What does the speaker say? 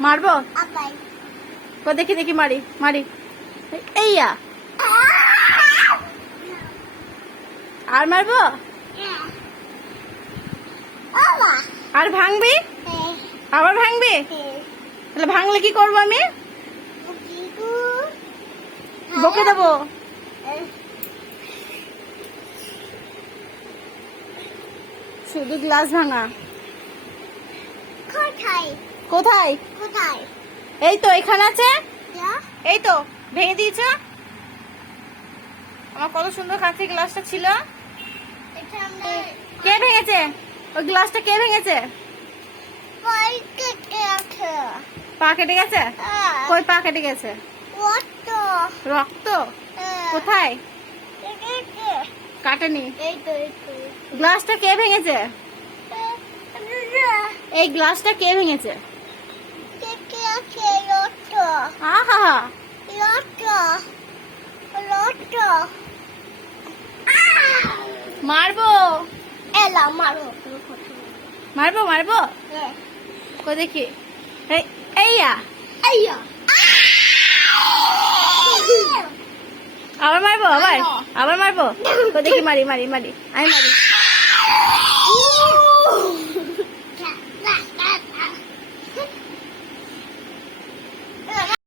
মারবো? দেখি দেখি মারি মারি। এইয়া। আর মারবো? আর ভাঙবি? হ্যাঁ। আবার ভাঙবি? হ্যাঁ তাহলে ভাঙলে কি করব আমি? বকে দেবো। শুধু গ্লাস ভাঙা। কোথায়? কোথায়? কোথায়? এই তো এখানে আছে? এই তো ভেঙে দিয়েছ? আমার কত সুন্দর কাঁচের গ্লাসটা ছিল। কে ভেঙেছে? ওই গ্লাসটা কে ভেঙেছে? পা কেটে গেছে? কই পা কেটে গেছে? রক্ত। কোথায়? কাটেনি। গ্লাসটা কে ভেঙেছে? এই গ্লাসটা কে ভেঙেছে? মারবো? এলা মারো মারবো মারবো? কো দেখি? এই এইয়া। আবার মারবো আবার? আবার মারবো? দেখি মারি মারি মারি। আমি মারি।